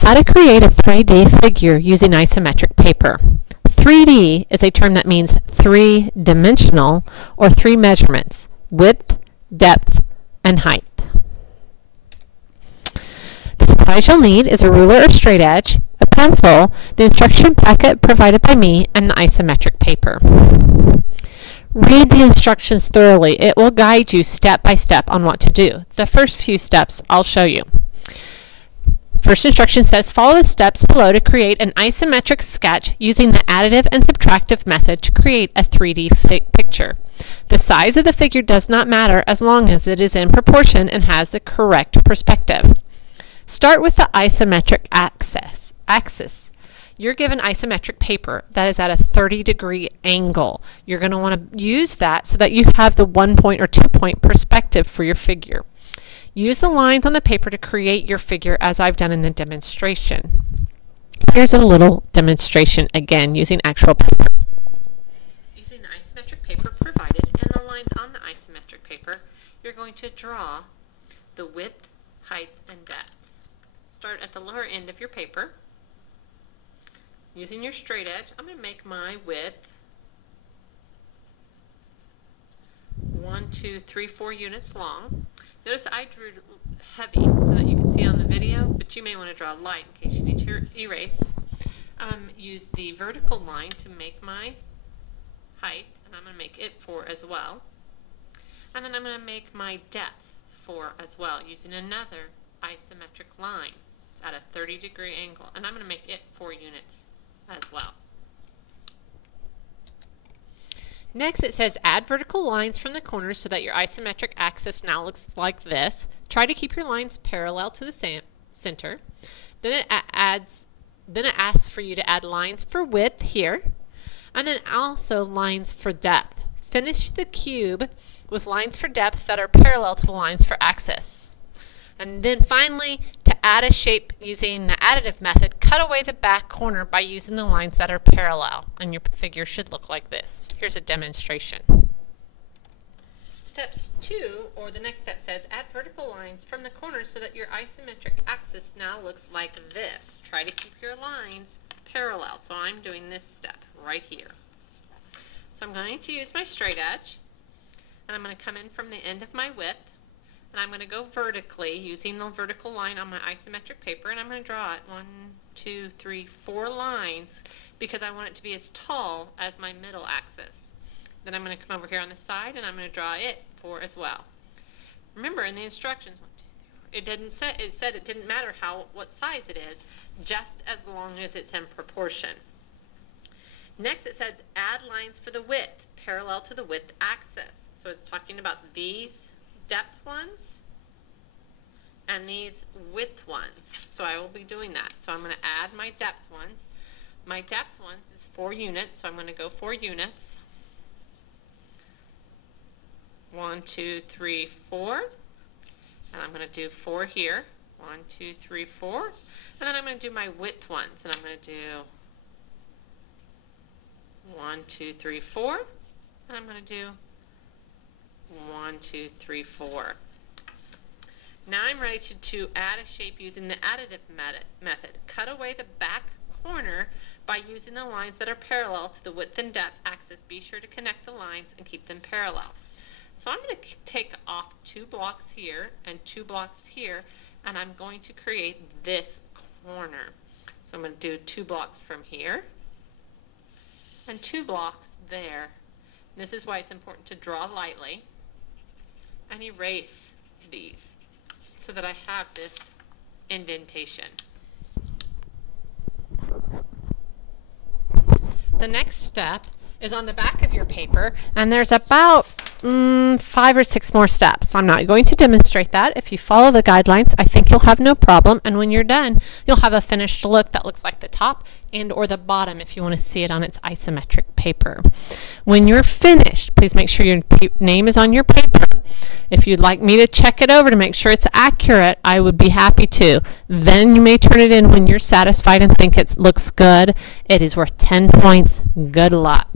How to create a 3D figure using isometric paper. 3D is a term that means three-dimensional or three measurements: width, depth, and height. The supplies you'll need is a ruler or straight edge, a pencil, the instruction packet provided by me, and the isometric paper. Read the instructions thoroughly. It will guide you step by step on what to do. The first few steps I'll show you. First instruction says, follow the steps below to create an isometric sketch using the additive and subtractive method to create a 3D picture. The size of the figure does not matter as long as it is in proportion and has the correct perspective. Start with the isometric axis. You're given isometric paper that is at a 30-degree angle. You're going to want to use that so that you have the 1-point or 2-point perspective for your figure. Use the lines on the paper to create your figure as I've done in the demonstration. Here's a little demonstration again using actual paper. Using the isometric paper provided and the lines on the isometric paper, you're going to draw the width, height, and depth. Start at the lower end of your paper. Using your straight edge, I'm going to make my width 1, 2, 3, 4 units long. Notice I drew heavy so that you can see on the video, but you may want to draw light in case you need to erase. Use the vertical line to make my height, and I'm going to make it 4 as well. And then I'm going to make my depth 4 as well, using another isometric line at a 30-degree angle, and I'm going to make it 4 units as well. Next it says add vertical lines from the corners so that your isometric axis now looks like this. Try to keep your lines parallel to the center. Then it asks for you to add lines for width here, and then also lines for depth. Finish the cube with lines for depth that are parallel to the lines for axis. And then finally, to add a shape using the additive method, cut away the back corner by using the lines that are parallel, and your figure should look like this. Here's a demonstration. Steps 2, or the next step says, add vertical lines from the corners so that your isometric axis now looks like this. Try to keep your lines parallel. So I'm doing this step right here. So I'm going to use my straight edge, and I'm going to come in from the end of my width, and I'm going to go vertically using the vertical line on my isometric paper, and I'm going to draw it 1, 2, 3, 4 lines because I want it to be as tall as my middle axis. Then I'm going to come over here on the side, and I'm going to draw it 4 as well. Remember in the instructions, it said it didn't matter what size it is, just as long as it's in proportion. Next it says add lines for the width parallel to the width axis. So it's talking about these depth ones and these width ones. So I will be doing that. So I'm going to add my depth ones. My depth ones is 4 units, so I'm going to go 4 units. 1, 2, 3, 4. And I'm going to do 4 here. 1, 2, 3, 4. And then I'm going to do my width ones, and I'm going to do 1, 2, 3, 4. And I'm going to do 1, 2, 3, 4. Now I'm ready to add a shape using the additive method. Cut away the back corner by using the lines that are parallel to the width and depth axis. Be sure to connect the lines and keep them parallel. So I'm going to take off 2 blocks here and 2 blocks here, and I'm going to create this corner. So I'm going to do 2 blocks from here and 2 blocks there. This is why it's important to draw lightly and erase these so that I have this indentation. The next step is on the back of your paper, and there's about 5 or 6 more steps. I'm not going to demonstrate that. If you follow the guidelines, I think you'll have no problem, and when you're done, you'll have a finished look that looks like the top and or the bottom if you want to see it on its isometric paper. When you're finished, please make sure your name is on your paper. If you'd like me to check it over to make sure it's accurate, I would be happy to. Then you may turn it in when you're satisfied and think it looks good. It is worth 10 points. Good luck.